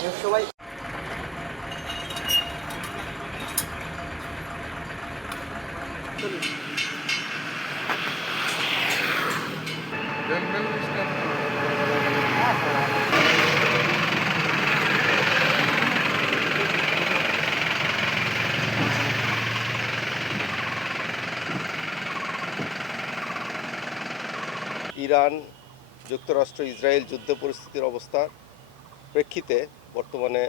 সবাই ইরান, যুক্তরাষ্ট্র, ইসরায়েল যুদ্ধ পরিস্থিতির অবস্থার প্রেক্ষিতে বর্তমানে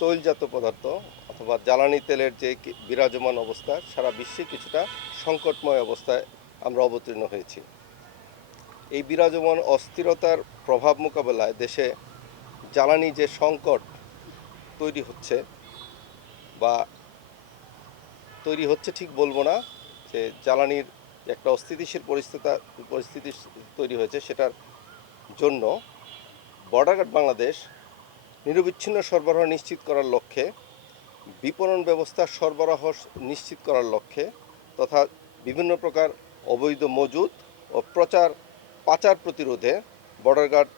তৈলজাত পদার্থ অথবা জ্বালানি তেলের যে বিরাজমান অবস্থা সারা বিশ্বে কিছুটা সংকটময় অবস্থায় আমরা অবতীর্ণ হয়েছি। এই বিরাজমান অস্থিরতার প্রভাব মোকাবেলায় দেশে জ্বালানি যে সংকট তৈরি হচ্ছে বা তৈরি হচ্ছে ঠিক বলবো না, যে জ্বালানির একটা অস্থিতিশীল পরিস্থিতি তৈরি হয়েছে, সেটার জন্য বর্ডার গার্ড বাংলাদেশ নিরবিচ্ছিন্ন সরবরাহ নিশ্চিত করার লক্ষ্যে, বিপণন ব্যবস্থা সরবরাহ নিশ্চিত করার লক্ষ্যে তথা বিভিন্ন প্রকার অবৈধ মজুদ ও পাচার প্রতিরোধে বর্ডার গার্ড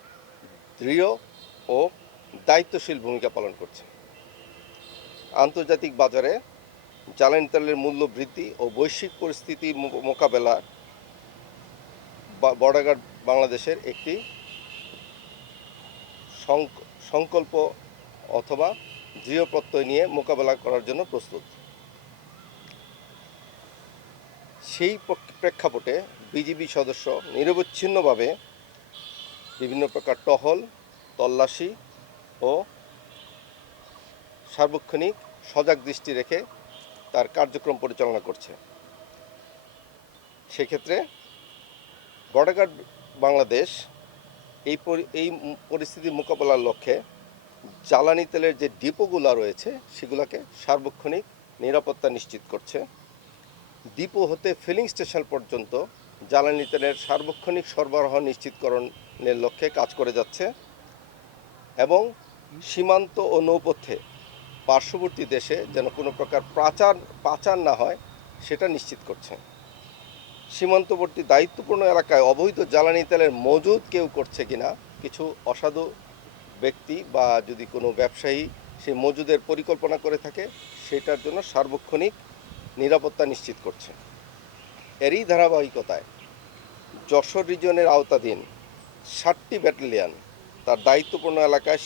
দৃঢ় ও দায়িত্বশীল ভূমিকা পালন করছে। আন্তর্জাতিক বাজারে জ্বালানি তেলের মূল্য বৃদ্ধি ও বৈশ্বিক পরিস্থিতি মোকাবেলা বর্ডার গার্ড বাংলাদেশের একটি সংকল্প অথবা দৃঢ় প্রত্যয় নিয়ে মোকাবেলা করার জন্য প্রস্তুত। সেই প্রেক্ষাপটে বিজিবি সদস্য নিরবচ্ছিন্নভাবে বিভিন্ন প্রকার টহল, তল্লাশি ও সার্বক্ষণিক সজাগ দৃষ্টি রেখে তার কার্যক্রম পরিচালনা করছে। সেক্ষেত্রে বর্ডার গার্ড বাংলাদেশ এই পরিস্থিতি মোকাবেলার লক্ষ্যে জ্বালানি তেলের যে ডিপোগুলো রয়েছে সেগুলোকে সার্বক্ষণিক নিরাপত্তা নিশ্চিত করছে। ডিপো হতে ফিলিং স্টেশন পর্যন্ত জ্বালানি তেলের সার্বক্ষণিক সরবরাহ নিশ্চিতকরণের লক্ষ্যে কাজ করে যাচ্ছে এবং সীমান্ত ও নৌপথে পার্শ্ববর্তী দেশে যেন কোনো প্রকার পাচার না হয় সেটা নিশ্চিত করছে। সীমান্তবর্তী দায়িত্বপূর্ণ এলাকায় অবৈধ জ্বালানি তেলের মজুদ কেউ করছে কিনা, কিছু অসাধু ব্যক্তি বা যদি কোনো ব্যবসায়ী সেই মজুদের পরিকল্পনা করে থাকে, সেটার জন্য সার্বক্ষণিক নিরাপত্তা নিশ্চিত করছে। এরই ধারাবাহিকতায় যশোর রিজনের আওতাধীন 7টি ব্যাটালিয়ন তার দায়িত্বপূর্ণ এলাকায়